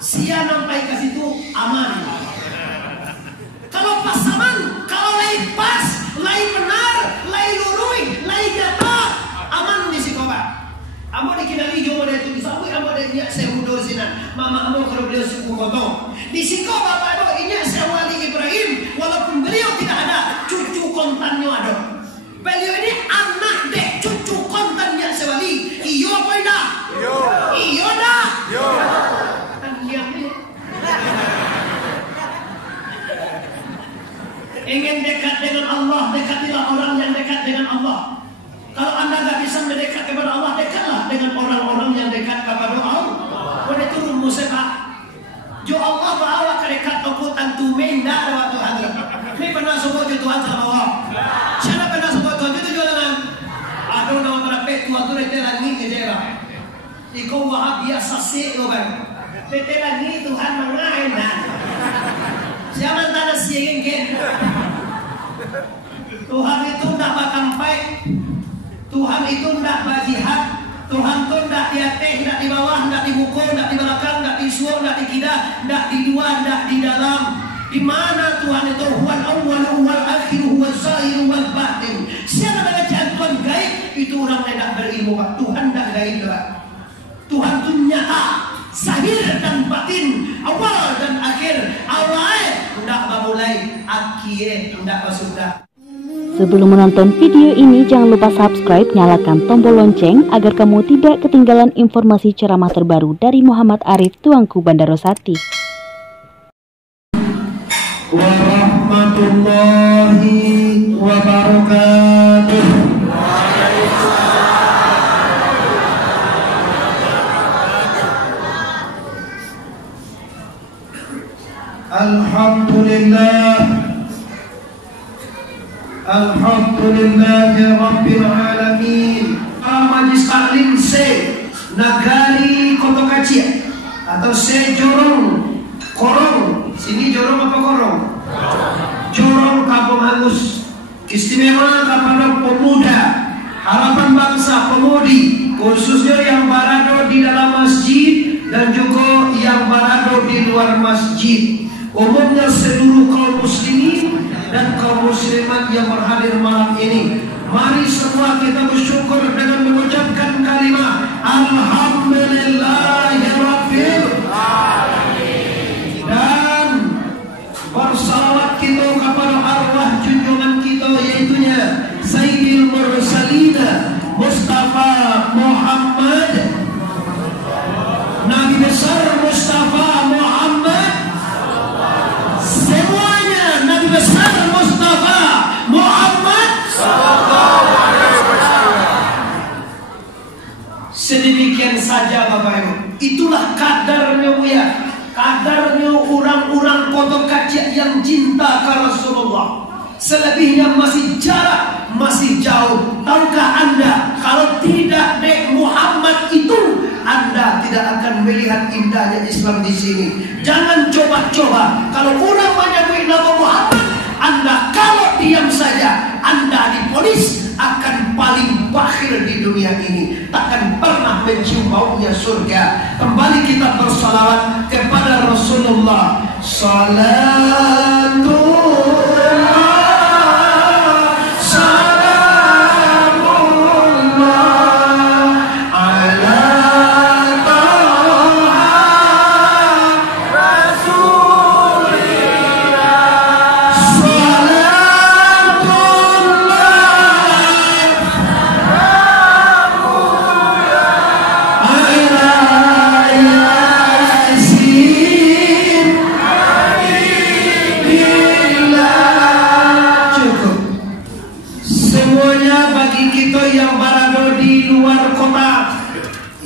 sia sampai ke situ aman. Kalau pas aman, kalau lain pas, lain benar, lain lurui, lain nyata, aman di sikoba. Amo dikinali jo mo dito isawi amo de nya sehudo sina. Mama amo kalau beliau suku koto. Di sikoba bapak do inya sewali Ibrahim walaupun beliau tidak ada, cucu kontannya ada. Beliau ini anak dek cucu kontannya sewali. Iyo apa tidak? Iyo. Iyo dah. Iyo. Ingin dekat dengan Allah, dekatilah orang yang dekat dengan Allah. Kalau anda tidak bisa mendekat kepada Allah, dekatlah dengan orang-orang yang dekat kepada Allah. Boleh turun musibah. Jo Allah bawa ke dekat okutan tumen dah waktu hadrat. Ini pernah sebut Tuhan sama Allah. Siapa pernah sebut Tuhan itu juga dengan? Aduh nama berapa tua tu rete lagi kejera. Iko wahab biasa sih orang. Rete lagi Tuhan mengain dah. Siapa tanah siang ke? Tuhan itu tidak bakampai. Tuhan itu tidak berjihad. Tuhan itu tidak di atas, tidak di bawah, tidak di buku, tidak di belakang, tidak di suar, tidak di kidal, tidak di luar, tidak di dalam. Di mana Tuhan itu? Huwal awwal, huwal akhir, huwal zahir, huwal batin. Siapa dengan Tuhan gaib? Itu orang tidak berilmu. Tuhan tidak gaib. Tuhan itu nyata, zahir dan batin, awal dan akhir. Awal tidak memulai, akhir tidak bersudah. Sebelum menonton video ini, jangan lupa subscribe, nyalakan tombol lonceng agar kamu tidak ketinggalan informasi ceramah terbaru dari Muhammad Arif Tuanku Bandarosati. Warahmatullahi wabarakatuh. Alhamdulillah. Alhamdulillahi Rabbil Alamin. Majlis Taklim se Nagari Kota Kacir atau se Jorong Korong. Sini Jorong apa Korong? Jorong Kampung Angus. Istimewa kepada pemuda Harapan Bangsa Pemudi, khususnya yang berada di dalam masjid dan juga yang berada di luar masjid. Umumnya seluruh kaum muslimin dan kaum muslimat yang berhadir malam ini. Mari semua kita bersyukur dengan mengucapkan kalimat Alhamdulillahirabbil alamin. Dan bersalawat kita kepada arwah junjungan kita, yaitunya Sayyidil Mursalin Mustafa Muhammad, Nabi besar Mustafa Muhammad, semuanya Nabi besar Mustafa Muhammad sallallahu alaihi wasallam. Sedemikian saja Bapak Ibu. Itulah kadarnya ya. Kadarnya orang-orang Kota Kacir yang cinta ke Rasulullah. Selebihnya masih jarak, masih jauh. Tahukah Anda kalau tidak dek Muhammad itu, Anda tidak akan melihat indahnya Islam di sini. Jangan coba-coba. Kalau orang menyebut nama Muhammad, Anda kalau diam saja, Anda diponis akan paling bakhil di dunia ini. Takkan pernah mencium baunya surga. Kembali kita bersalawat kepada Rasulullah. Salatullah.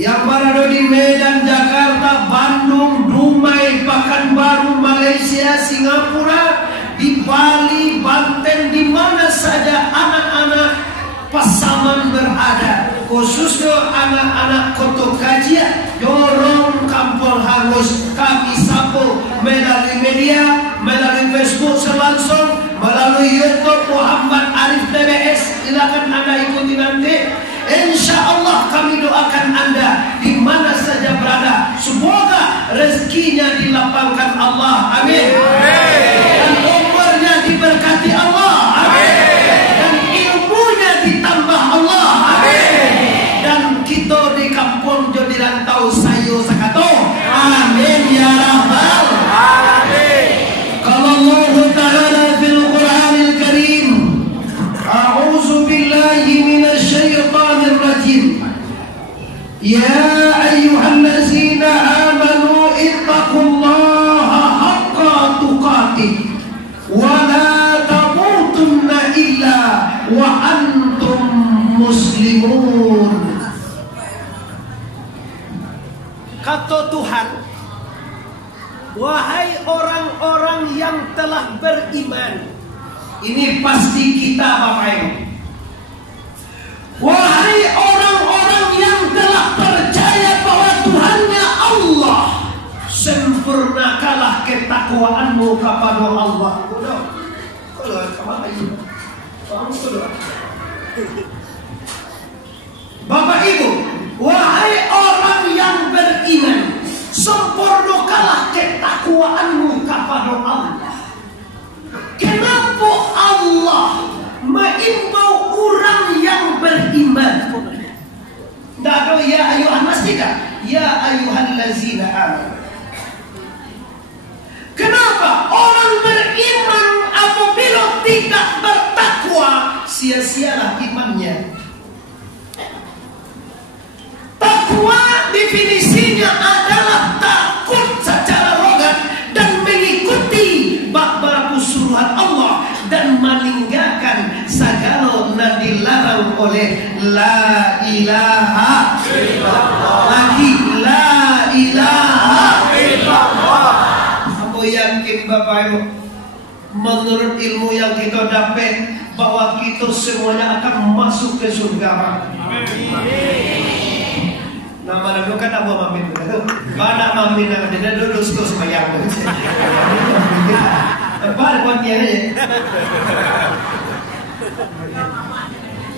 Yang berada di Medan, Jakarta, Bandung, Dumai, Pekanbaru, Malaysia, Singapura, di Bali, Banten, di mana saja anak-anak Pasaman berada, khususnya anak-anak Kota Kacir, Jorong Kampung Hangus, kami sapu melalui media, melalui Facebook selangsung, melalui YouTube Muhammad Arif TBS. Silakan Anda ikuti nanti. Insya Allah kami doakan Anda di mana saja berada. Semoga rezeki rezekinya dilapangkan Allah, amin. Dan umurnya diberkati Allah, amin. Dan ilmunya ditambah Allah, amin. Dan kita di kampung jadi rantau sayo sakato, amin ya rabbal alamin. Kalau Allah Ta'ala fil Qur'anil Karim, a'udzu billahi minasyaitonir rajim. Ya ayyuhallazina amanu ittaqullaha haqqa tuqatih wa la tamutunna illa wa antum muslimun. Kata Tuhan, wahai orang-orang yang telah beriman. Ini pasti kita, Bapak Ibu. Wahai orang-orang yang telah percaya bahwa Tuhannya Allah, sempurnakalah ketakwaanmu kepada Allah. Bapak Ibu, wahai orang yang beriman, sempurnakanlah ketakwaanmu kepada Allah. Kenapa Allah mengimbau orang yang beriman? Tidak ada ya ayuhan nas tidak? Ya ayuhan lazina amanu. Kenapa orang beriman apabila tidak bertakwa sia-sialah imannya? Takwa definisinya adalah takut secara logat dan mengikuti bab-bab suruhan Allah dan meninggalkan segala yang dilarang oleh la ilaha illallah. Lagi la ilaha illallah. Aku yakin Bapak Ibu, menurut ilmu yang kita dapat bahwa kita semuanya akan masuk ke surga. Nama dulu kan Abu Mamin itu. Mana Mamin yang ada dulu terus bayang. Apa kontian aja.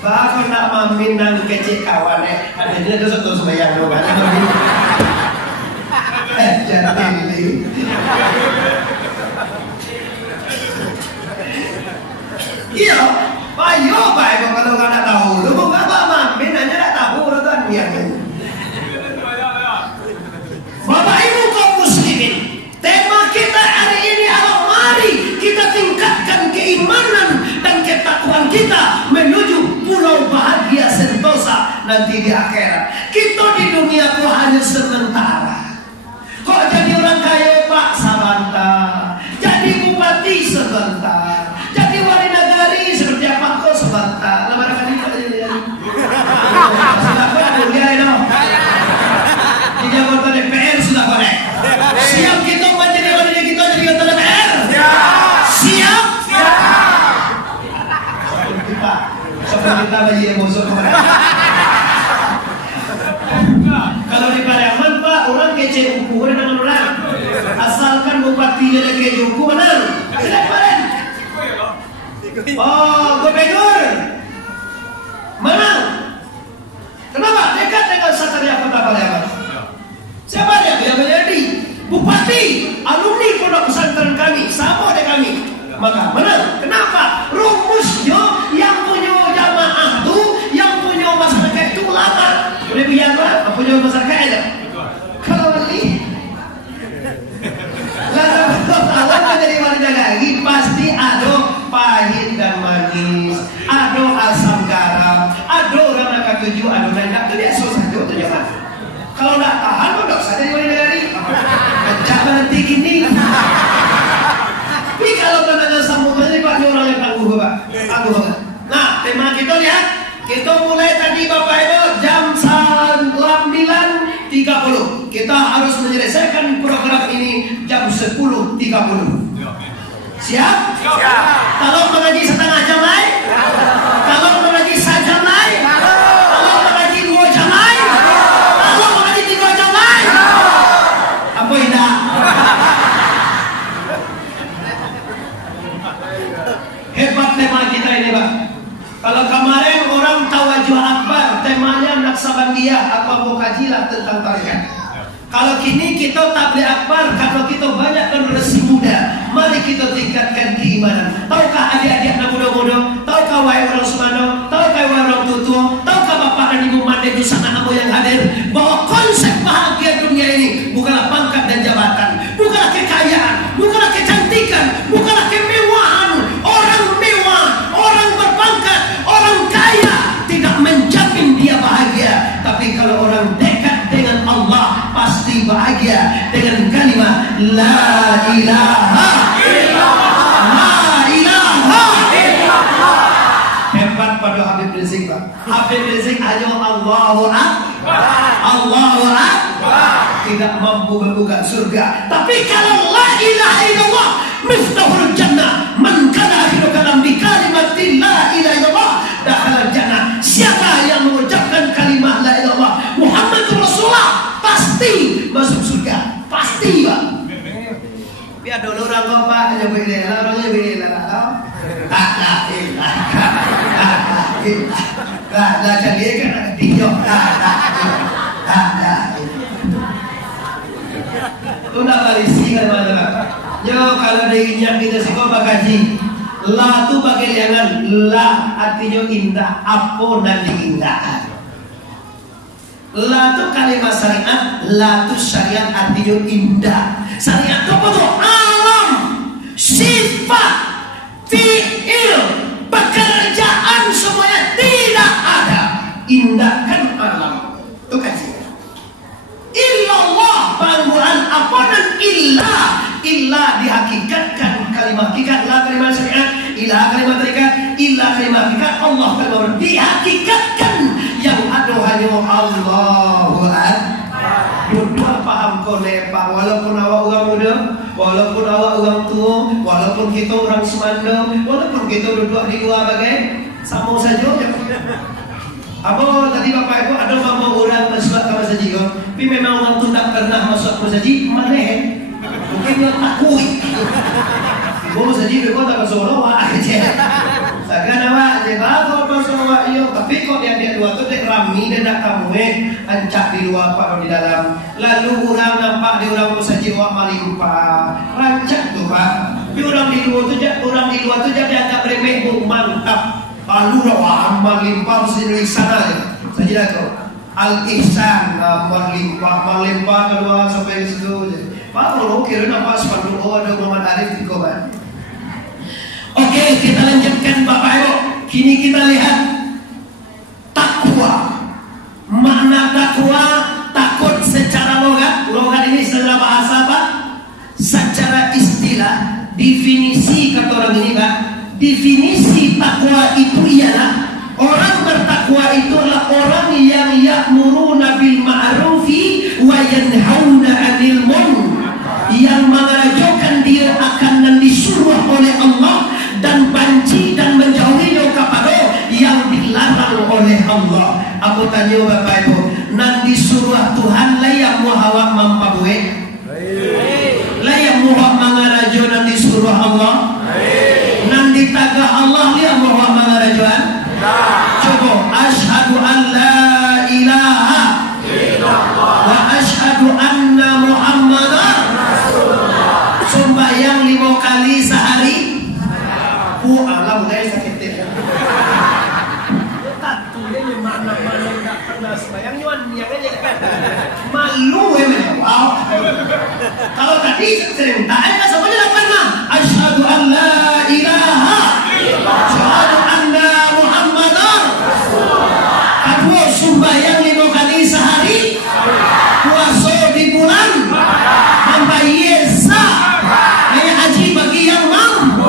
Bahkan nak Mamin dan kecil kawan ada dia terus bayang dulu. Jadi ini. Iya, ayo baik kalau nggak tahu. Lu apa Mamin aja tak tahu kan dia. Bapak Ibu kaum muslimin, tema kita hari ini adalah mari kita tingkatkan keimanan dan ketakwaan kita menuju pulau bahagia sentosa nanti di akhirat. Kita di dunia itu hanya sementara. Kok jadi orang kaya Pak sebentar, jadi bupati sebentar, jadi wali negari seperti apa kok sebentar. Lembaga kali Pak jadi. Sudah kok dia itu. Di jabatan DPR sudah boleh. Siap kita menjadi wali kita jadi anggota DPR? Siap? Sebelum kita bagi emosi kemarin. Kalau di Pariaman Pak, orang kece ukur dengan orang. Asalkan bupatinya lagi ukur benar. Tidak kemarin. Oh, gubernur menang. Kenapa? Dekat dengan Satria Kota Pariaman. Siapa dia yang menjadi bupati alumni pondok pesantren kami, sama dengan kami, maka menang. Kenapa? Rumusnya yang punya jamaah itu, yang punya masyarakat itu ulama. Lebih yang apa? Punya masyarakat aja. Kalau wali, lalu menjadi wali lagi pasti ada pahit dan manis, ada asam garam, ada orang nak tuju, ada nak tu dia susah tu jangan. Kalau tidak tahan, tidak usah jadi wali negari. Pecah berhenti gini. Tapi kalau dengan sambutan ini Pak, ini orang yang tangguh Pak. Tangguh banget. Nah, tema kita lihat. Kita mulai tadi Bapak Ibu jam 9.30. Kita harus menyelesaikan program ini jam 10.30. Siap? Siap. Kalau mengaji setengah jam lain? Kalau mengaji sejam lain? Kalau mengaji 2 jam lain? Kalau mengaji 3 jam lain? Apa tidak? Hebat tema kita ini Pak. Kalau kemarin orang tawajuh akbar, temanya Naksabandia, apa mau kajilah tentang tarikat. Kalau kini kita tabligh akbar, kalau kita banyak generasi muda, mari kita tingkatkan keimanan. Tahukah adik-adik anak muda-muda? Tahukah wahai orang Sumano? Tahukah wahai orang tutua? Tahukah bapak dan ibu mande di sana kamu yang hadir, bahwa konsep bahagia dunia ini bukanlah pangkat dan jabatan, bukanlah kekayaan, bukanlah kecantikan, bukanlah kemewahan. Orang mewah, orang berpangkat, orang kaya tidak menjamin dia bahagia. Tapi kalau orang dekat dengan Allah pasti bahagia dengan kalimat la ilaha illallah. La ilaha illallah. Hebat pada Habib Rizik, Pak. Habib Rizik hanya Allahu Akbar, Allahu Akbar, tidak mampu membuka surga. Tapi kalau la ilaha illallah miftahul jannah, man kana akhiru kalam bi kalimatin la ilaha illallah dakhala jannah. Siapa yang mengucapkan kalimat la ilaha illallah Muhammadur Rasulullah pasti masuk surga, pasti, Pak. Biar dulu orang kau Pak, aja boleh, orangnya boleh lah. Lah jadi kan dijok. Tunda balisi kan mana? Yo kalau diinjak kita sih kau bakaji. La tu pakai liangan, la artinya indah, apa nanti indah. La tu kalimat syariat, la tu syariat artinya indah. Syariat itu apa tuh? Alam, sifat, fi'il, pekerjaan semuanya tidak ada. Indahkan alam. Itu kaji. Illallah, panggulan apa dan illa dihakikatkan kalimat hakikat, la kalimat syariat, ilah kalimat tarikat, ilah kalimat hakikat, Allah kalimat dihakikatkan yang ada hanya Allahu Akbar. Dua paham kau Pak, walaupun awak orang muda, walaupun awak orang tua, walaupun kita orang Semanda, walaupun kita duduk di luar bagai sama saja. Apa tadi Bapak Ibu ada mama orang masuk ke masjid, tapi memang orang tu tak pernah masuk ke masjid, mana mungkin dia takut. Ibu masjid dia tak masuk awak aja. Sekarang awak je baru masuk awak iyo, tapi kok dia dua tu dia rami dia nak kamu ancak di luar Pak di dalam. Lalu orang nampak di orang masjid awak malimpah, rancak tu Pak. Di orang di luar tu jadi agak remeh, mantap. Lalu rawat amal limpah mesti dari sana ya. Saja tu al-ihsan melimpah keluar sampai ke situ je. Pak kalau kira nampak sepatu ada Muhammad Arif di Koban. Oke, kita lanjutkan Bapak Ibu. Kini kita lihat takwa. Makna takwa, takut secara logat. Logat ini secara bahasa Pak. Secara istilah, definisi kata orang ini Pak. Definisi takwa itu ialah orang bertakwa itu adalah orang yang ya'muruna bil ma'rufi wa yanhauna 'anil munkar, yang mengajarkan dia akan dan disuruh oleh Allah dan banci dan menjauhinya kepada yang dilarang oleh Allah. Aku tanya Bapak Ibu, nan disuruh Tuhan layak muhawak mampabue? Layak muhawak mengarajo nan disuruh Allah? Nanti tagah Allah dia bahwa mengarajuan. Coba asyhadu an la ilaha illallah wa asyhadu anna Muhammadar Rasulullah. Sembahyang 5 kali sehari. Allah mulai sakit dia. Tak tulen mana-mana enggak pernah sembahyang yang aja kan. Malu wow. Kalau tadi sering tak semuanya tak pernah. Asyhadu an la ilaha illallah. Asyhadu anna Muhammadar Rasulullah. Kedua sembahyang 5 kali sehari. Puasa di bulan membayesa. Kayak haji bagi yang mampu.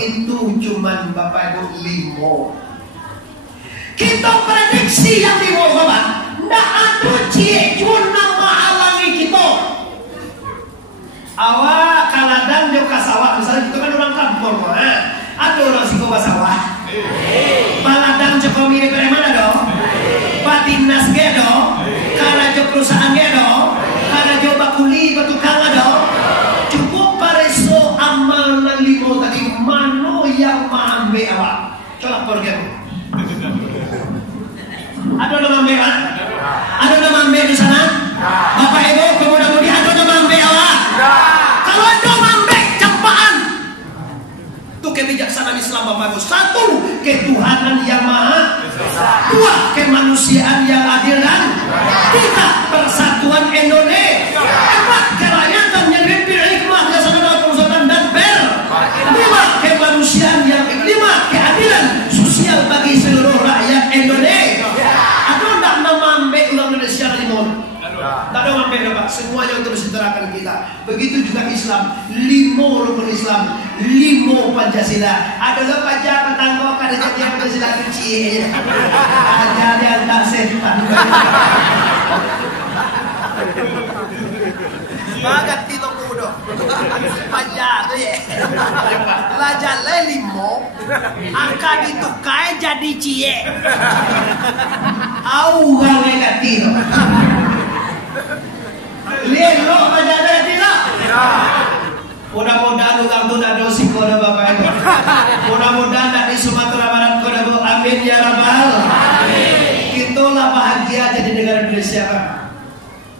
Itu cuman Bapak Ibu 5. Kita prediksi yang 5 Bapak. Ndak ada cie cuna menghalangi kita. Awak kaladang Tak ada mampir Pak. Semuanya untuk mesejahterakan kita. Begitu juga Islam. 5 rukun Islam, 5 Pancasila. Ada pajak petangkau kada jadi Pancasila kecil. Ada yang tak setan. Bagat tito kudo. Pajak tu ya. Lajar limo. Angka ditukai jadi cie. Awang kat tito. Lihat lo pajak ada tito. Mudah-mudahan orang tu nak dosi koda bapak itu. Mudah-mudahan nak di Sumatera Barat koda bu. Amin ya rabbal. Itulah bahagia jadi negara Indonesia.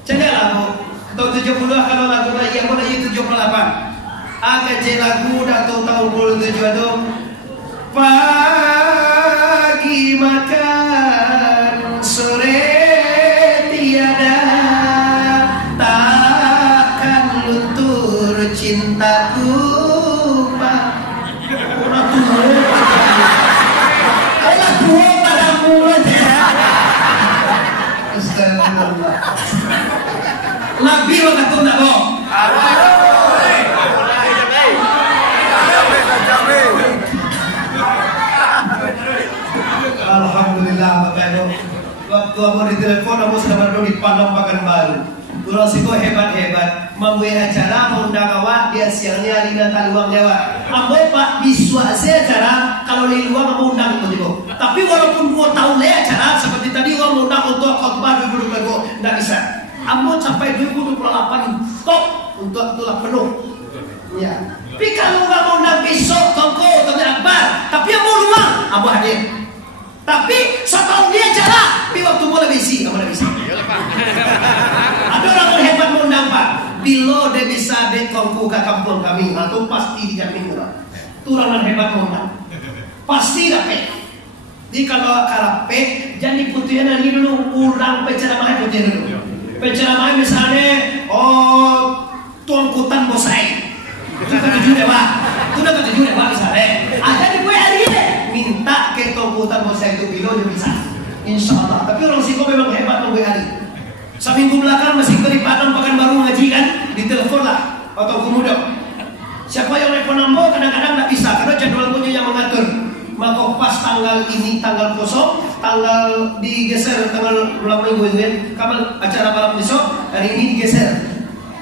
Cenderlah bu. Tahun 70 kalau lagu yang mana itu 78. AKJ lagu tahun 77 itu. Pagi makan sore tiada, takkan luntur cintaku. Lagu padamu Astagfirullah. Nabi wa kata nak bawa. Alhamdulillah Bapak Ibu. Waktu aku di telepon aku sudah berada di Padang Pekanbaru. Kurang situ hebat-hebat. Membuat acara mengundang awak dia siangnya Lina Taluang Jawa. Ambo Pak disuasi acara kalau di luar mengundang begitu. Tapi walaupun gua tahu le acara seperti tadi gua mengundang untuk khotbah 2022 enggak bisa. Ambo sampai 2028 stop untuk itulah penuh. Ya. Tapi kalau nggak mau undang besok tongko atau akbar, tapi yang mau luang, Ambo hadir. Tapi setahun dia acara, tapi waktu mulai bisi, Ambo dah bisa. Ada orang yang hebat mengundang Pak. Bila dia bisa dek tongko ke kampung kami, atau pasti dijamin murah. Itu orang yang hebat mengundang. Pasti dapat. Jadi kalau karapet, jadi putihnya nanti dulu urang penceramah putih dulu. Penceramah misalnya, tuangkutan bosai. Itu ketujuh deh Pak. Itu udah ketujuh deh Pak misalnya. Ada di gue hari ini minta ke tuangkutan bosai itu bilo dia bisa. Insya Allah. Tapi orang Siko memang hebat gue hari. Seminggu belakang masih ke Padang Pekanbaru ngaji kan, ditelepon lah atau kemudian. Siapa yang nelfon Ambo kadang-kadang nggak bisa karena jadwal punya yang mengatur. Maka pas tanggal ini tanggal kosong, tanggal digeser tanggal malam minggu itu kan, kapan acara malam besok hari ini digeser.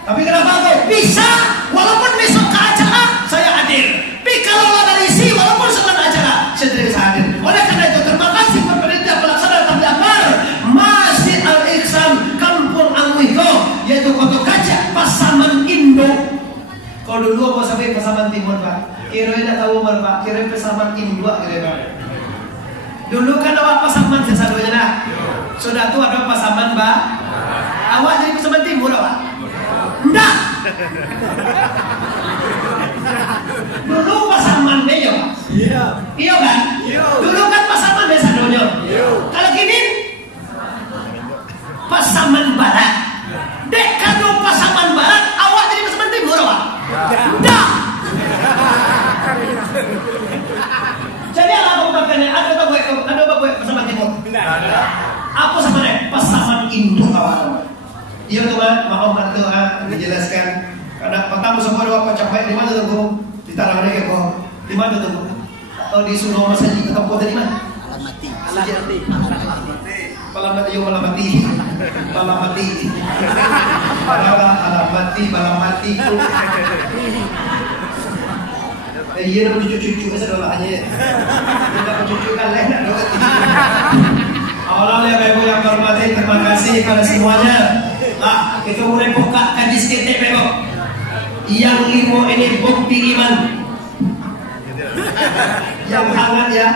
Tapi kenapa kok bisa? Walaupun besok ke acara saya hadir. Tapi kalau ada isi walaupun setelah acara saya tidak bisa hadir. Oleh karena itu terima kasih pemerintah pelaksana tabligh akbar Masjid Al Ihsan Kampung Anguiko yaitu Kota Kaca Pasaman Indo. Kalau dulu apa sampai Pasaman Timur Pak? Kira tidak tahu Pak, kira Pasaman Indo kira. Dulu kan awak Pasaman sesadunya nah. Sudah tu ada Pasaman Pak. Awak jadi Pasaman Timur awak. Enggak. Dulu Pasaman Bejo. Iya. Iya kan? Dulu kan Pasaman sesadunya. Kalau kini Pasaman Barat. Dek kalau Pasaman Barat awak jadi Pasaman Timur awak. Enggak. Jadi apa bukannya ada apa Pasaman Timur? Apa sebenarnya Pasaman Indo kawan? Iya teman, maaf bantu dijelaskan. Karena pertama semua ada apa capai di mana tuh? Di Tanah Raya kok. Di mana tuh? Atau di Suno Masjid atau kota di mana? Alamati. Alamati. Iya nama cucu-cucu saya adalah hanya kita mencucukan lain nak. Allah ya Ibu yang hormati, terima kasih kepada semuanya. Nah, kita mulai buka hadis kita Ibu. Yang 5 ini bukti iman. Yang hangat ya.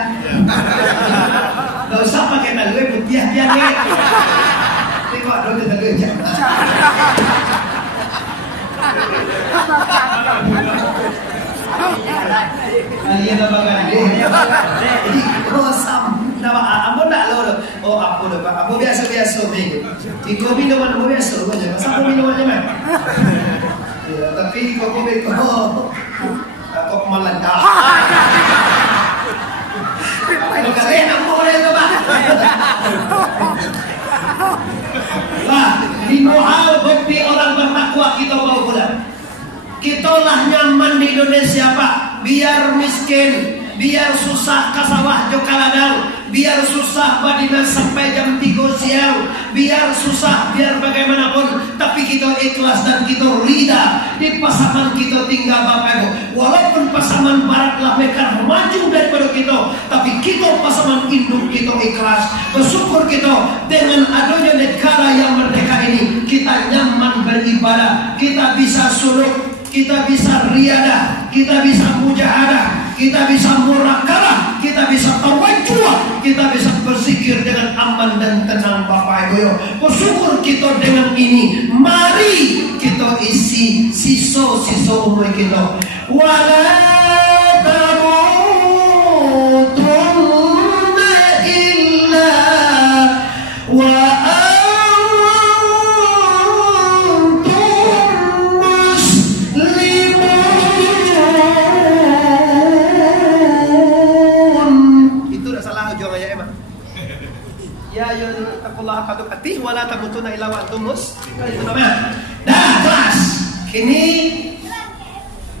Gak usah pakai talue putih biar nih. Tengok dulu talue aja. Iya nama gande. Jadi kosam. Nama ambo nak lo. Oh aku dah. Ambo biasa ni. Di kopi minuman ambo biasa aja. Masa ambo minumannya mah. Ya tapi kopi kok meledak. Kalau kalian ambo boleh tu pak. Lah, 5 hal bukti orang bertakwa kita mau pulang. Kita lah nyaman di Indonesia Pak. Biar miskin, biar susah kasawah jo kaladang, biar susah badina sampai jam 3 siang, biar susah, biar bagaimanapun, tapi kita ikhlas dan kita rida di pasangan kita tinggal Bapak Ibu. Walaupun pasangan barat lah mereka maju daripada kita, tapi kita pasangan induk kita ikhlas. Bersyukur kita dengan adanya negara yang merdeka ini, kita nyaman beribadah, kita bisa suluk, kita bisa riadah, kita bisa mujahadah, kita bisa murakabah, kita bisa tawajjuh, kita bisa berzikir dengan aman dan tenang Bapak Ibu. Bersyukur kita dengan ini. Mari kita isi sisa-sisa umur kita. Wala tamutunna illa wa wala tamutunna illa wa antum muslimun. Dah kelas. Ini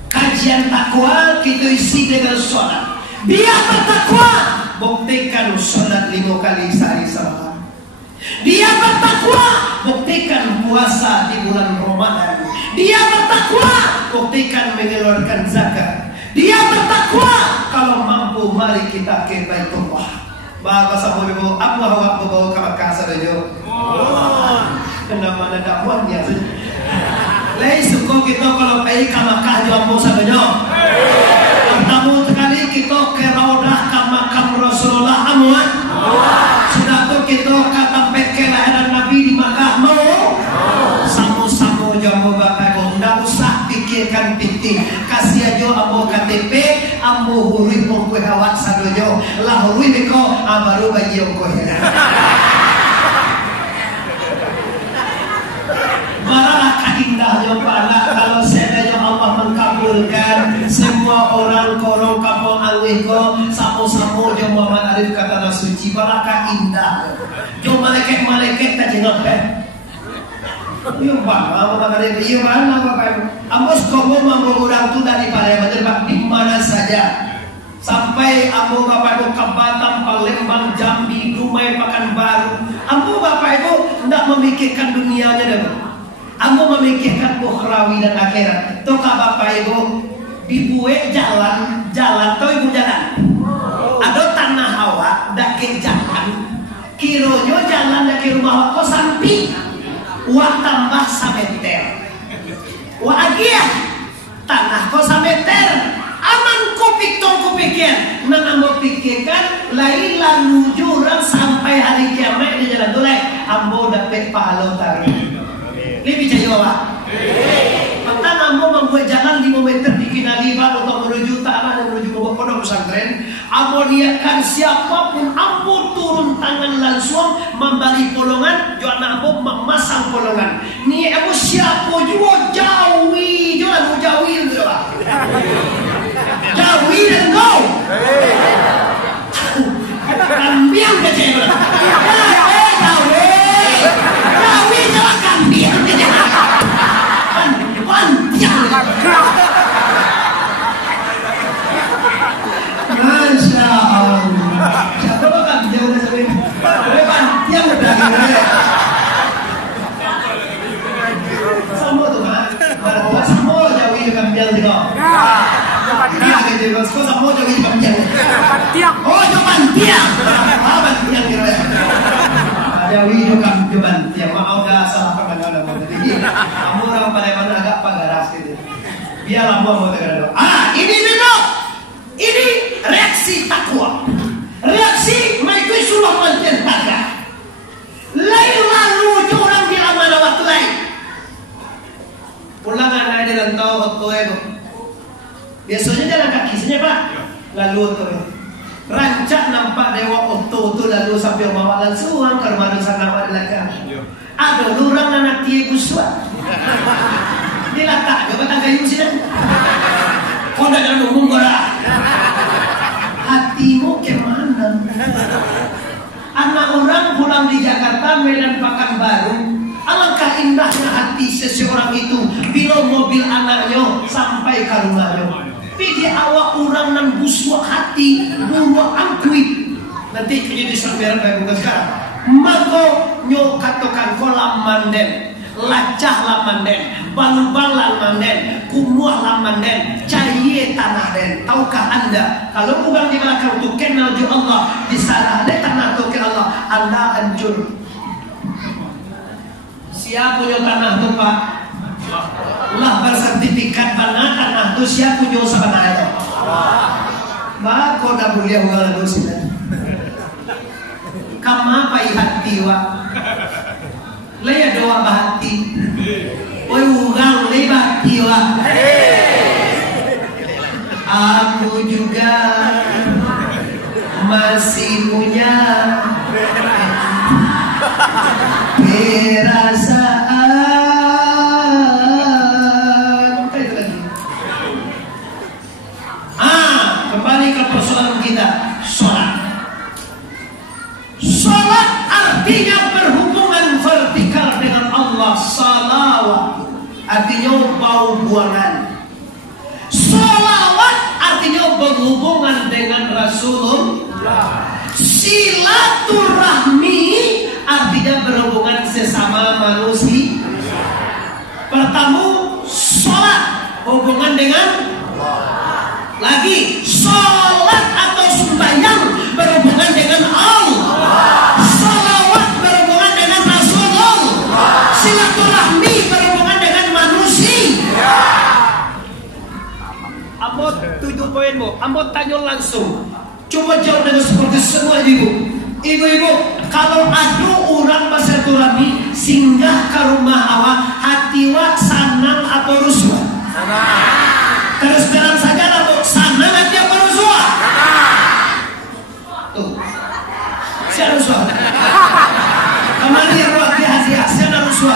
kajian takwa kita isi dengan sholat. Biar bertakwa, buktikan sholat 5 kali sehari semalam. Dia bertakwa, buktikan puasa di bulan Ramadan. Dia bertakwa, buktikan mengeluarkan zakat. Dia bertakwa, kalau mampu mari kita ke Baitullah. Bahasa Ibu, apa awak bawa ke Makkah saja? Kenapa ada buat dia saja? Lai suko kita kalau pergi ke Makkah jauh saja. Pertama kali kita ke Raudah ke makam Rasulullah amuan. Sudah tu kita kata peke lahiran Nabi di Makkah mau. Samu-samu jauh Bapak Ibu, tidak usah pikirkan pikir. Kasih aja ambo KTP, ambo hurui pokok awak sadojo. Lah hurui beko, baru bagi ongkoh. Malah indahnya pala kalau seandainya Allah mengkabulkan semua orang korong kampung alwiko samu-samu jo Muhammad Arif kata suci baraka indah jo malaikat-malaikat tak jengapkan. Iya Muhammad Arif, iya mana Bapak Ibu? Amos komo mampu orang tu dari Palembang di mana saja. Sampai ambo Bapak Ibu ke Batam, Palembang, Jambi, Dumai, Pekanbaru. Ambo Bapak Ibu tidak memikirkan dunianya dah. Ambo memikirkan ukhrawi dan akhirat. Toka Bapak Ibu dibuat jalan toh ibu jalan. Ada tanah hawa dake jalan. Kironyo jalan dake rumah wako sampi. Wa tambah sameter. Wa agia tanah ko sameter. Aman kupik tong kupikir. Nang ambo pikirkan lain lalu jurang sampai hari kiamat di jalan tulai. Ambo dapat pahala tarik. Lebih jauh. Maka ambo membuat jalan 5 meter di Kinaliba untuk menuju tanah dan menuju pondok pesantren. Ambo niatkan siapapun ambo turun tangan langsung memberi polongan. Joana ambo memasang polongan. Ni ambo siapa juga jauhi, jangan jauhi tu lah. Jauhi dan go. Kambiang kecil. Jauhi jangan kambiang. Masya Allah. Siapa kan jauh dari sini? Yang udah gini. Sama tuh kan? Sama jauhi kambiang juga. Dia gitu. Kau sama jauhi kambiang. Oh jaman tiang. Apa tiang gitu? Jauhi juga tiang. Mau dah salah perkataan mau jadi. Kamu orang Palembang agak pagaras gitu. Biarlah mau terkadang. Ini dulu. Ini reaksi takwa. Reaksi mereka sudah menceritakan. Lain lalu orang bilang mana waktu lain. Pulangan ada dalam tahu itu. Biasanya jalan kaki saja Pak. Lalu tu. Rancak nampak dewa oto tu lalu sambil bawa langsung ke rumah dosa nama belakang. Ada lurang anak tiye kuswa. Dilatak ke batang kayu sini. Kau dah jalan umum berat. Hatimu kemana? Anak orang pulang di Jakarta, Medan, Pekanbaru. Alangkah indahnya hati seseorang itu bila mobil anaknya sampai ke rumahnya. Tapi awak orang nan busuk hati, buruh angkuit. Nanti jadi serbiar baik bukan sekarang. Maka nyo katakan kolam manden, lacah lamanden, balubang lamanden, kumuah lamanden, cahiye tanah den. Tahukah anda kalau bukan di belakang itu kenal di Allah, di sana ada tanah itu ke Allah, anda hancur. Siapa punya tanah itu Pak? Allah bersertifikat mana tanah itu siapa punya sebenarnya itu? Maka dah boleh ugal itu sih. Kamu apa hati wa? Laya doa bahati. Oi ugal lay bahati wa. Aku juga masih punya perasaan. Kembali ke persoalan kita, sholat. Sholat artinya berhubungan vertikal dengan Allah. Salawat artinya bau buangan. Sholawat artinya berhubungan dengan Rasulullah. Silaturahmi artinya berhubungan sesama manusia. Pertama, sholat hubungan dengan Allah. Lagi, sholat atau sembahyang berhubungan dengan Allah. Sholawat berhubungan dengan Rasulullah. Silaturahmi berhubungan dengan manusia. Ambo 7 poinmu, ambo tanya langsung. Coba jawab dengan seperti semua ibu. Ibu-ibu, kalau ada orang bersilaturahmi singgah ke rumah awak, hati wak senang apa rusuh? Terus terang saja lah bu, senang hati apa rusuh? Tuh, siapa rusuh? Kemarin yang buat di hati, siapa rusuh?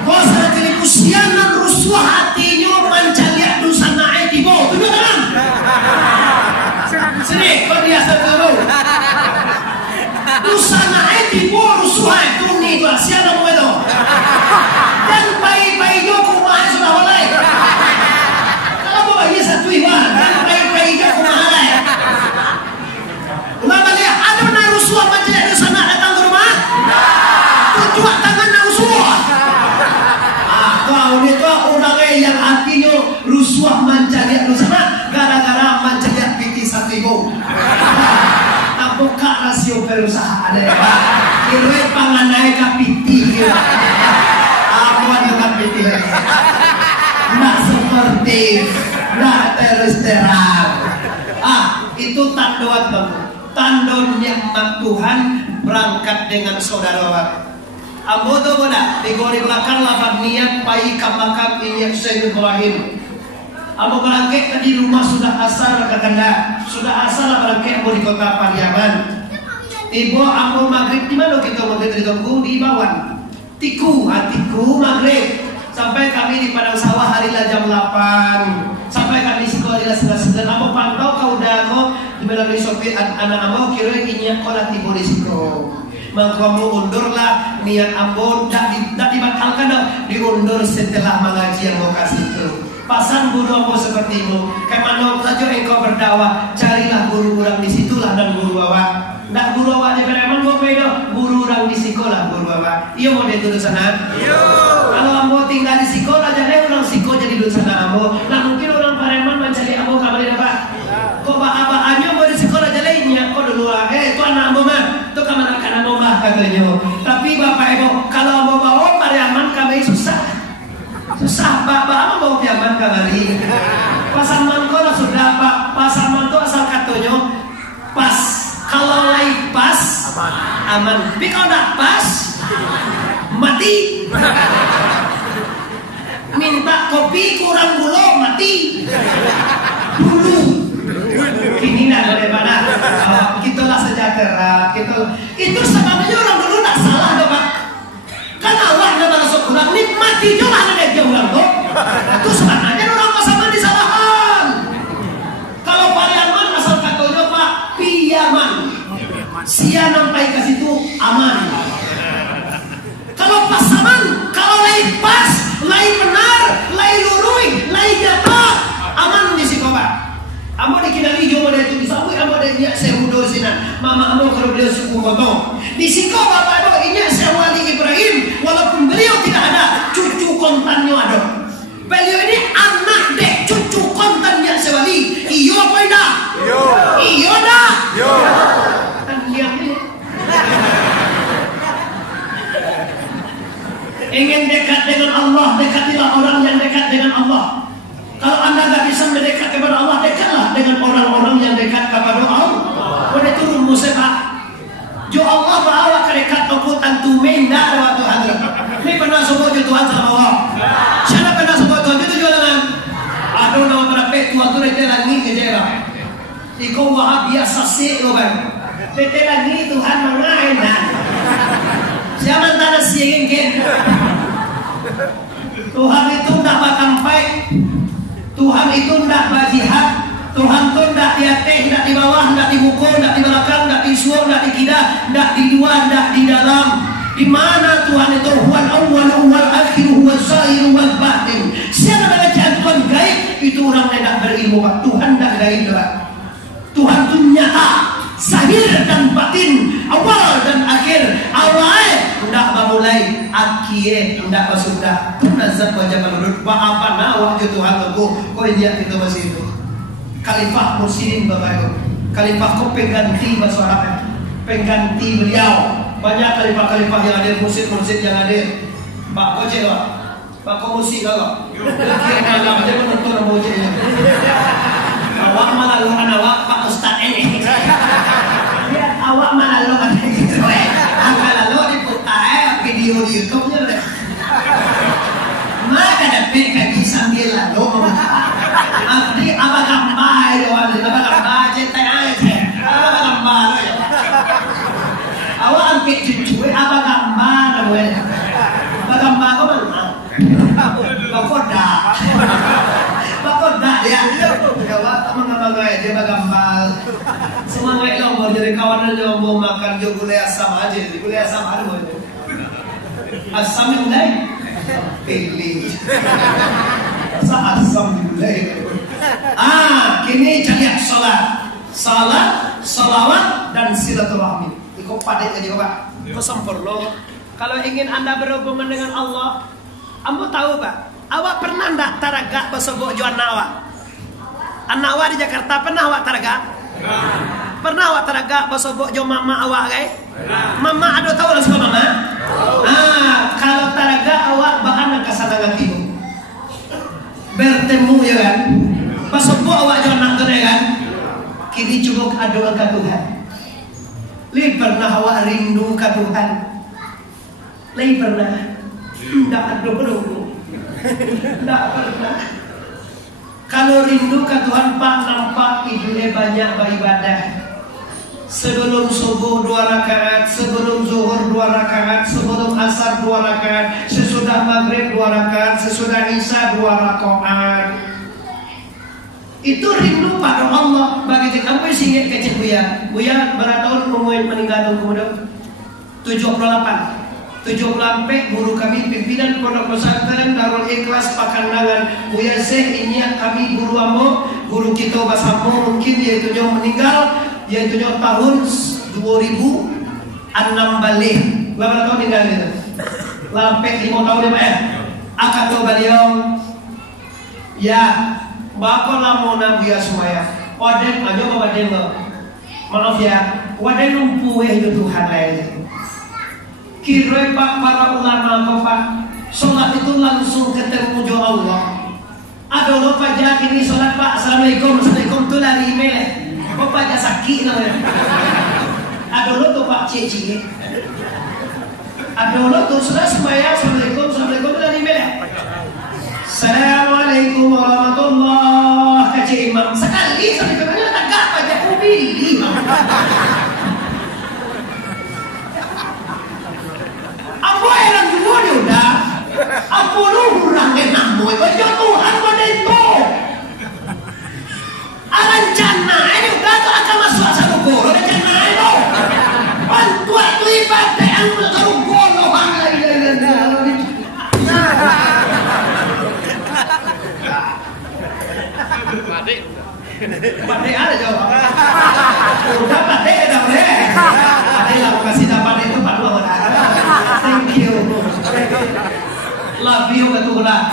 Kau salah diriku sianan rusuh hatinya mencaliak dosa naik di bawah. Tunjuk tangan. Sini, kau biasa dulu. Dosa naik di bawah rusuh itu nih tuh sianan mau itu. Dan bayi-bayi joko mahal sudah mulai. Kalau bawa ini satu iwan, dan bayi-bayi joko mahal. Lama lihat ada nak rusuh mencaliak dosa naik datang ke rumah. Tunjuk tangan nak rusuh. Kau itu orangnya yang hatinya rusuh mencari rusana gara-gara mencari piti satigo. Apakah rasio perusahaan ada? Kira panganai kapiti. Apa dengan piti? Nak seperti nak terus terang. Itu tanda tanda nikmat Tuhan berangkat dengan saudara. Ambo tu mana? Di belakang lapan niat pai kamakam ini Syekh Ibrahim. Ambo berangkat tadi rumah sudah asar kakanda, sudah asar berangkat ambo di kota Pariaman. Tiba ambo maghrib di mana kita maghrib di Tunggu di Bawan. Tiku maghrib sampai kami di padang sawah harilah jam 8. Sampai kami sekolah di sekolah. Ambo pantau kau dah kau di belakang sopir anak ambo kira ini kau latih di siko. Maka kamu undurlah niat ambo, tidak dibatalkan dong, diundur setelah mengaji yang mau kasih itu. Pasang guru ambo seperti itu. Kemana saja engkau berdakwah, carilah guru orang di situlah dan guru awak. Tidak guru awak di Pariaman mau beda, guru orang di sekolah guru awak. Iya mau duduk sana. Kalau ambo tinggal di sekolah, jadi orang siko jadi duduk sana ambo. Nah mungkin orang Pariaman mencari ambo kabar dapat. Kok apa-apanya mau di sekolah jadi ini, kok dulu itu anak ambo mah. Itu kemana kanan rumah katanya. Tapi bapak ibu kalau mau bawa Pariaman kami susah bapak mau bawa Pariaman kembali. Pasaman kau sudah pak pasaman tu asal katanya pas. Kalau lagi pas aman. Tapi kalau tak pas mati. Minta kopi kurang gula mati. Dulu. Kini nak bagaimana? Gitulah sejahtera. Itu sebabnya orang dulu tak salah dong pak. Kan Allah yang masuk kurang nikmati juga ada dia orang tuh. Itu sebenarnya orang pasangan disalahan. Sia sampai ke situ aman. Kalau pas aman, kalau lain pas, lain benar, lain lurui, lain nyata, aman di sikoba. Amo dikinali jo ada itu disambui amo ada inya sehudo sina. Mama amo kalau beliau suku foto. Di sikoba ado inya sewali Ibrahim walaupun beliau tidak ada, cucu kontannya ada. Beliau ini anak dek cucu kontannya sewali. Iyo apa ida? Iyo. Iyo dah. Iyo. Kan lihat ini. Ingin dekat dengan Allah, dekatilah orang yang dekat dengan Allah. Kalau anda tak bisa mendekat kepada Allah, dekatlah dengan orang-orang yang dekat kepada Allah. Boleh turun musibah. Jo Allah bawa ke dekat tokutan tumen dah waktu hadrat. Ini pernah sebut jo Tuhan sama Allah. Siapa pernah sebut Tuhan itu jual dengan? Aduh nama berapa Tuhan tu rete lagi kejelah. Iko wahab biasa sih lo kan. Rete lagi Tuhan mengain dah. Siapa tanah siangin kan? Tuhan itu tak bakampai. Tuhan itu tidak berjihad. Tuhan itu tidak di atas, tidak di bawah, tidak di buku, tidak di belakang, tidak di suar, tidak di kida, tidak di luar, tidak di dalam. Di mana Tuhan itu? Huwal awwal, huwal akhir, huwal zahir, huwal batin. Siapa bacaan Tuhan gaib? Itu orang tidak berilmu. Tuhan tidak gaib. Tuhan itu nyata, zahir dan batin, awal dan akhir. Awal tidak memulai, akhir tidak bersudah. Nazar wajah menurut apa nawak itu Tuhan aku kau lihat itu masih itu Khalifah Muslimin Bapak Ibu. Khalifah kau pengganti bahasa Arab, pengganti beliau. Banyak khalifah-khalifah yang ada, mursyid yang ada. Pak Koje lah, Pak kau musik lah. Kira-kira aja menonton nama Koje. Awak malah lu awak Pak Ustaz ini. Lihat awak malah lu kan gitu. Angkat lalu diputar video di YouTube-nya deh. Maka dapat kaki sambil lalu Abdi apa gambar apa gambar cinta aja apa gambar awak angkat cucu apa gambar apa gambar kau mana bakoda dia awak teman-teman aja apa gambar semangat lo mau jadi kawan aja mau makan jo gulai asam aja gulai asam ada asam yang lain pilih asam mulai. Kini cari salat, salawat dan silaturahmi. Ikut padat aja Pak. Itu sempurna. Kalau ingin anda berhubungan dengan Allah, ambo tahu Pak. Awak pernah ndak taragak besobok jual nawa? Anawa di Jakarta pernah awak taragak? Pernah awak taragak besobok jual mama awak guys? Mama ada tahu lah suka mama? Kalau taragak awak bahan kesana ngatimu. Bertemu ya kan? Besobok awak jual nak ya kan? Kini cukup doa ke Tuhan. Li pernah awak rindu ke Tuhan? Li pernah? Tidak ada perlu. Tidak pernah. Kalau rindu ke Tuhan Pak nampak hidupnya banyak beribadah. Sebelum subuh 2 rakaat, sebelum zuhur 2 rakaat, sebelum asar 2 rakaat, sesudah maghrib 2 rakaat, sesudah isya 2 rakaat. Itu rindu pada Allah. Bagi kamu singgit kecil Buya berapa tahun meninggal tahun kemudian? 78. 74 guru kami pimpinan pondok pesantren Darul Ikhlas Pakandangan Buya Syekh ini kami guru ambo, guru kita bahasa ambo mungkin yaitu yang meninggal yaitu tahun 2006 balik. Berapa tahun tinggal gitu? Lampe 5 tahun ya Pak ya? Akad beliau ya bapak lama Buya semuanya. Waden aja waden lo. Maaf ya, waden lumpuh itu Tuhan lain. Kira Pak para ulama kau Pak, sholat itu langsung ketemu jo Allah. Ada lo Pak ini sholat Pak, assalamualaikum tu lari email. Kau Pak sakit namanya. Ada lo tu Pak cici. Ada lo tu sudah sembahyang assalamualaikum lari email. Assalamualaikum warahmatullah kaca imam sekali sampai kemana tak baca kubili. Apa yang dulu dia udah? Apa lu kurang enak boy? Baca Tuhan pada itu. Rencana ini udah tu akan masuk asal guru rencana itu. Pandai ada jawab. Udah pandai ada boleh. Pandai lah kasih dapat itu Pak Luang. Thank you. Love you betul lah.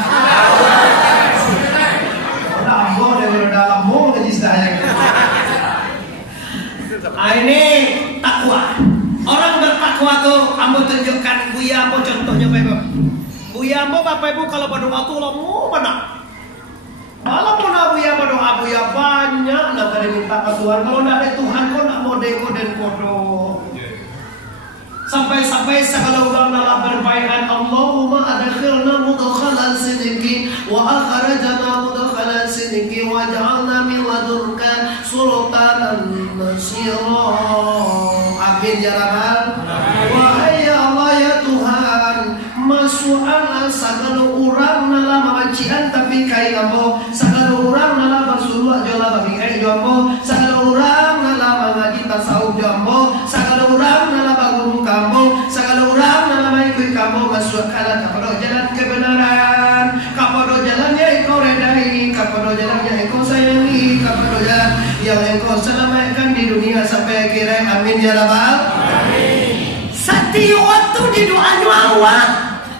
Ambo dari dalam mau gaji saya. Ini takwa. Orang bertakwa tuh ambo tunjukkan Buya ambo contohnya Bapak Ibu. Buya ambo Bapak Ibu kalau berdoa tuh lama mana? Kalau mau Buya berdoa Buya banyak nak dari minta ke Tuhan. Kalau nak ada Tuhan kau nak mau deko dan kodo. Sampai segala orang dalam berbaikan Allahumma adkhilna mudkhalan sidqin wa akhrajna mudkhalan sidqin waj'alna min ladunka sultanan nasira. Amin ya rabbal. Wahai Allah ya Tuhan, masuklah segala orang dalam majian tapi kai ambo, segala orang dalam bersuruh jola bagi kai jombo, segala orang dalam mengaji tasawuf jombo, segala orang dalam guru kamu, segala orang dalam ikut kamu masuklah kepada jalan kebenaran, kepada jalan yang engkau redai, kepada jalan yang engkau sayangi, kepada jalan yang engkau selamatkan di dunia sampai akhir. Amin ya rabbal. Setiap waktu di doanya awak,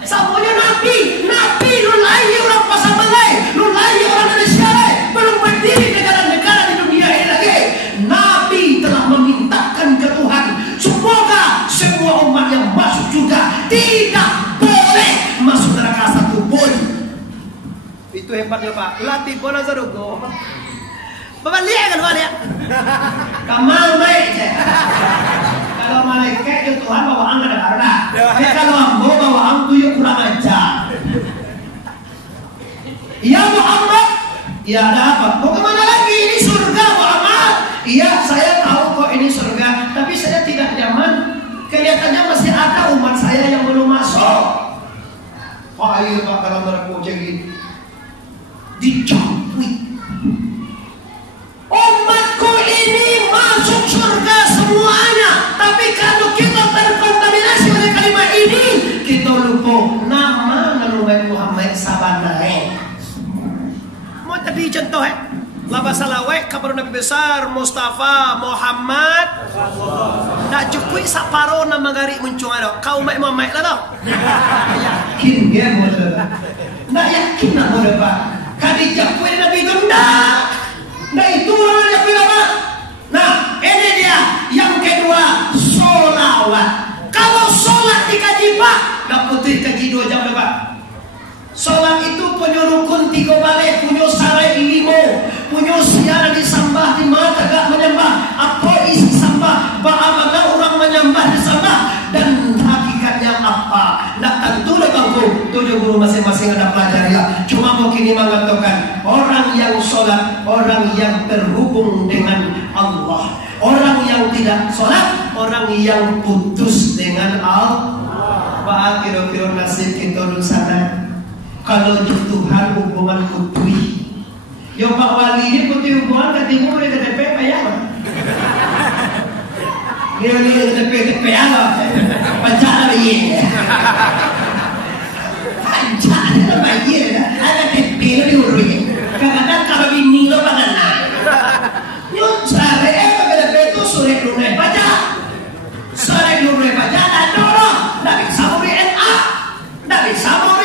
semuanya nabi lulai orang pasal belai, lulai orang Indonesia, belum berdiri negara-negara di dunia ini lagi. Nabi telah memintakan ke Tuhan, semoga semua umat yang masuk juga tidak boleh masuk neraka satu pun. Itu hebatnya Pak. Latih bola zarugo. Bapak lihat kan lihat. Kamal baik. Kalau malaikat itu Tuhan bawa angin ada karena. Kalau ambo bawa angin itu kurang ajar. Ya Muhammad, ya ada apa? Mau kemana lagi? Ini surga Muhammad. Iya, saya tahu kok ini surga, tapi saya tidak nyaman. Kelihatannya masih ada umat saya yang belum masuk. Oh iya Pak, kalau mereka jadi dicampui. Umatku ini masuk surga semuanya, tapi kalau kita terkontaminasi oleh kalimat ini, kita lupa nama Nabi Muhammad sabanae. Mau tadi contoh laba salawat kabar Nabi besar Mustafa Muhammad. Tak cukup saparo nama gari muncul ada. Kau mai Muhammad lah tau. Yakin dia mau dah. Nak yakin nak mau dah Pak. Khadijah kue Nabi itu ndak. Nah itu namanya apa? Nah ini dia yang kedua, sholawat. Kalau sholat dikaji Pak, dah putih kaji 2 jam Pak. Sholat itu punya rukun 3 balik, punya sarai 5, punya siara disambah di mata gak menyembah. Apa isi sambah? Bagaimana orang menyembah disambah dan hakikatnya apa? Nak tentu lekangku 7 guru masing-masing ada pelajari lah. Cuma mau kini mengatakan orang yang sholat, orang yang terhubung dengan Allah. Orang yang tidak sholat, orang yang putus dengan Allah. Pak kira-kira nasib kita dulu sana. Kalau Tuhan hubungan putri, yo Pak Wali ini putri hubungan ketemu di KTP apa ya? Dia di KTP apa? Pancala begini. Pancala begini. Ada KTP di urut. Kadang-kadang kalau ini lo bagaimana? Yo sare KTP itu sore lunai baca, sore lunai baca. Dan dulu, tak bisa mau NA, tak bisa mau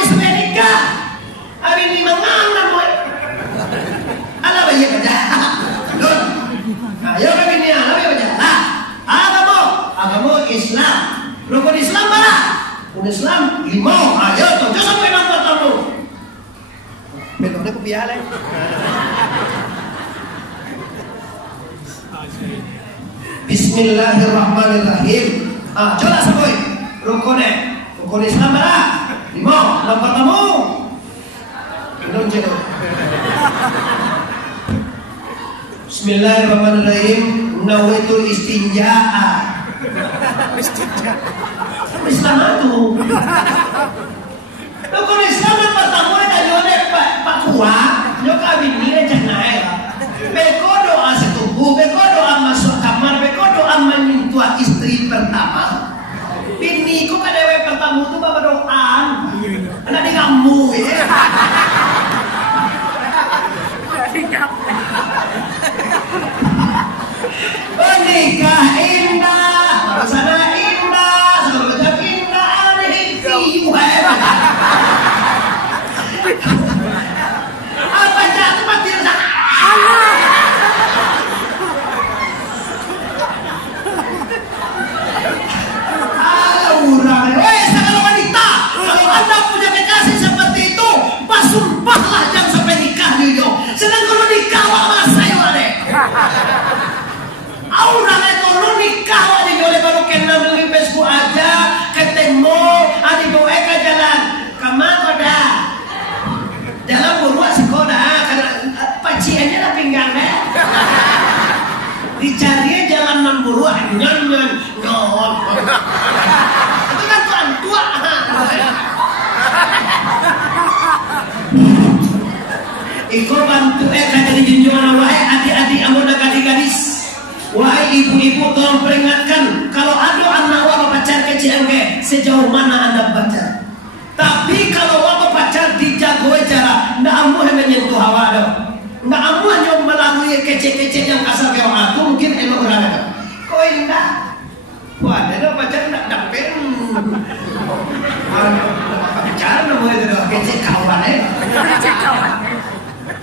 Abi ni menganga boy. Ala ba yun ka? Don. Ayo kami ni ala ba yun? Agamo Islam. Rukun Islam mana? Rukun Islam 5. Ayo to, Diyos ang pinagpatan mo. Betul ko bihala. Bismillahirrahmanirrahim. Jelas boy. Rukun Islam mana? 5. Nomor pertama. Bismillahirrahmanirrahim. Nawaitul istinja'a. Islam itu. Kalau Islam yang pertama ada jodoh Pak Kuah, nyok abin ni aja naik. Beko doa setubuh, beko doa masuk kamar, beko doa menyentuh istri pertama. Bini ku pada dewe pertama tu bapak doaan. Anak di kamu ya. nyan ngawang. Itu kan tuan tua. Iko bantu kata junjungan wahai adik-adik anggota gadis-gadis, wahai ibu-ibu, tolong peringatkan kalau ada anak wabah pacar kecil sejauh mana anda pacar. Tapi kalau wabah pacar dijagoi cara ndak amuh menyentuh hawa dah, ndak amuh nyom melalui kecil-kecil yang asal kau aku mungkin elok orang ada. Kau indah, wah ada pacar ndak dapen. Pacar namanya itu kecil kawan kecil kawan.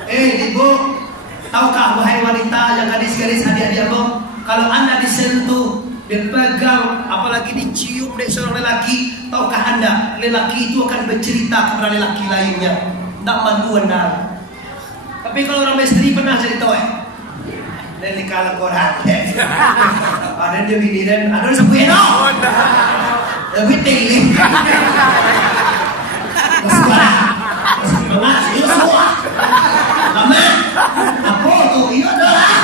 Ibu, tahukah wahai wanita yang gadis-gadis adik-adik abang, kalau anda disentuh, dipegang, apalagi dicium dari seorang lelaki, tahukah anda lelaki itu akan bercerita kepada lelaki lainnya, tak mandu anda. Tapi kalau orang istri pernah cerita dari kalau koran, ada dia bidiran, ada sebuah no, lebih tinggi, sekolah, mengasih semua. Mama, apa tuh? Iya adalah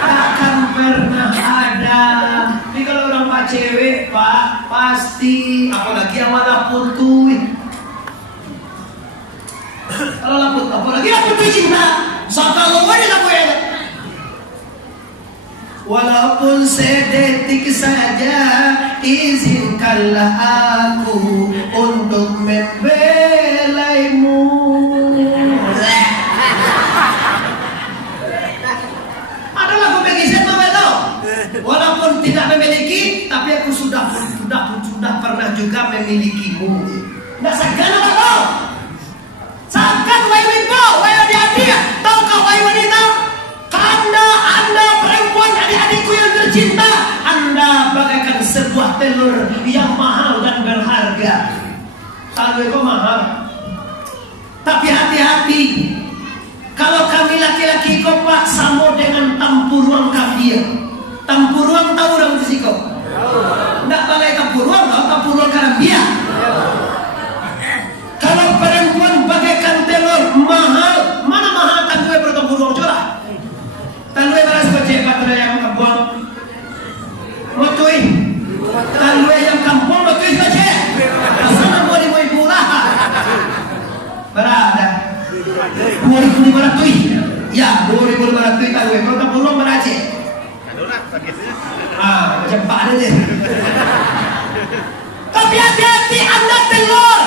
takkan pernah ada. Tapi kalau orang pak cewek pak pasti, apalagi yang mana putuin. Kalau laput, apalagi laput cinta, sakalu aja kamu ya. Walaupun sedetik saja, izinkanlah aku untuk membelaimu. Walaupun tidak memiliki, tapi aku sudah pernah juga memilikimu. Nggak segan apa kau? Segan wahai wanita, wahai adik-adik, tahukah wahai wanita? Anda perempuan adik-adikku yang tercinta, Anda bagaikan sebuah telur yang mahal dan berharga. Telur itu mahal, tapi hati-hati. Kalau kami laki-laki kau paksa mau dengan tampuruang kami. Tampuruang tahu orang fisiko? Tidak balai tampuruang, tampuruang karambia. Kalau perempuan bagaikan telur mahal, mana mahal tanduwe bertampuruang coba. Tanduwe berasa kecil pada yang kampung. Motui, tanduwe yang kampung motui kecil. Sana mau di ibu lah. Berada. 2.500. Ya, 2.500 tanduwe bertampuruang beraceh. Macam Pak ada dia. Tapi hati-hati anda telur,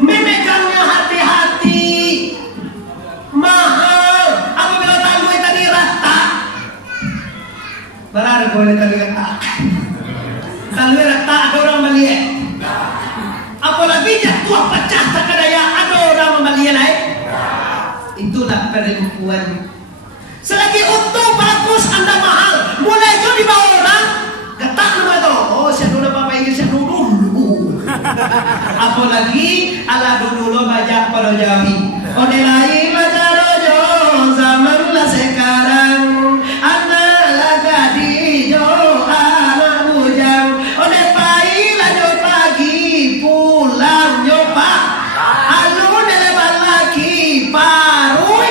memegangnya hati-hati, mahal. Apabila talui tadi rata, berada boleh talui rata. Talui rata ada orang melihat. Apalagi jatuh pecah terkadaya ada orang melihat naik. Itulah perempuan. Selagi utuh bagus anda mahal, mulai itu di bawah orang getak nama itu. Oh saya dulu bapak ini saya dulu. Apalagi ala dulu lo baca pada Jawi. Odelai baca rojo zaman lah sekarang. Anak laga di jo anak bujang. Ode pai lah jo pagi pulang nyoba. Alun lebar lagi parui.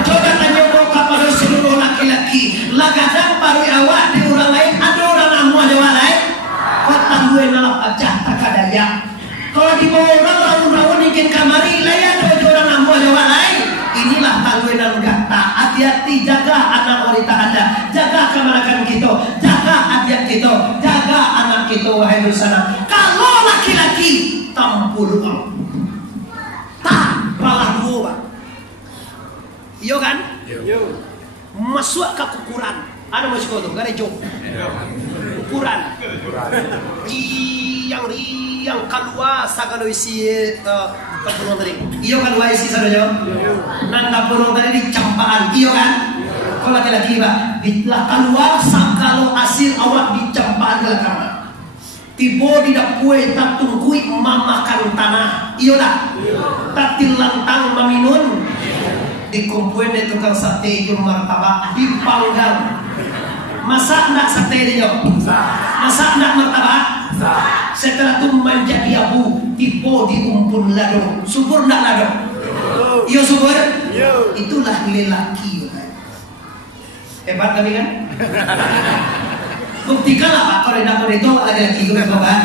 Coba tanya kepada seluruh laki-laki, lagadang paru awak di orang lain, ada orang namu ada orang lain. Kau tangguh nalap acah tak kadaya. Kalau di bawah orang raun-raun ingin kamari, layan ada orang namu ada orang lain. Inilah tangguh dan kata. Hati-hati jaga anak wanita anda, jaga kemanakan kita, jaga adik kita, jaga anak kita wahai nusana. Kalau laki-laki tampul tak balah dua. Iya kan? Masuk ke ukuran. Ada masuk itu, gak ada jok. Ukuran. Yang keluar kalau isi kapurung tadi. Iya keluar isi saja. Nang kapurung tadi dicampaan. Iya kan? Kalau laki-laki pak, bila keluar kalau hasil awak dicampaan ke kamar. Tibo tidak kue tak tungkui mamakan tanah. Iya tak? Tak tilantang maminun. Dikumpulin di tukang sate itu martabak dipanggang. Masak nak sate dia? Masak nak martabak? Setelah itu menjadi abu, tipu diumpun lado. Subur nak lado? Iyo subur. Itulah lelaki. Hebat kami kan? Buktikanlah Pak, kalau tidak itu ada lagi juga Bapak.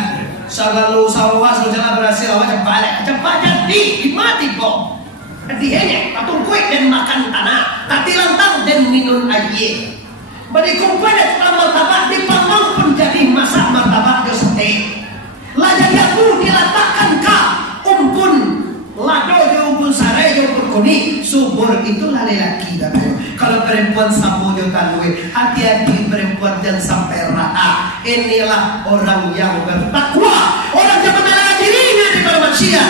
Sagalu sawah jalan berhasil awak cepat jadi dimati kok. Dihenya patung kue dan makan tanah, tapi lantang dan minum air. Berikut kue dan martabak dipanggang menjadi masak martabak josete. Lajang aku diletakkan ka umpun lado di umpun sare di umpun kuni. Subur itulah lelaki Bapak. Kalau perempuan sampo juta luwe, hati-hati perempuan jangan sampai rata. Inilah orang yang bertakwa, orang yang menahan dirinya daripada manusia.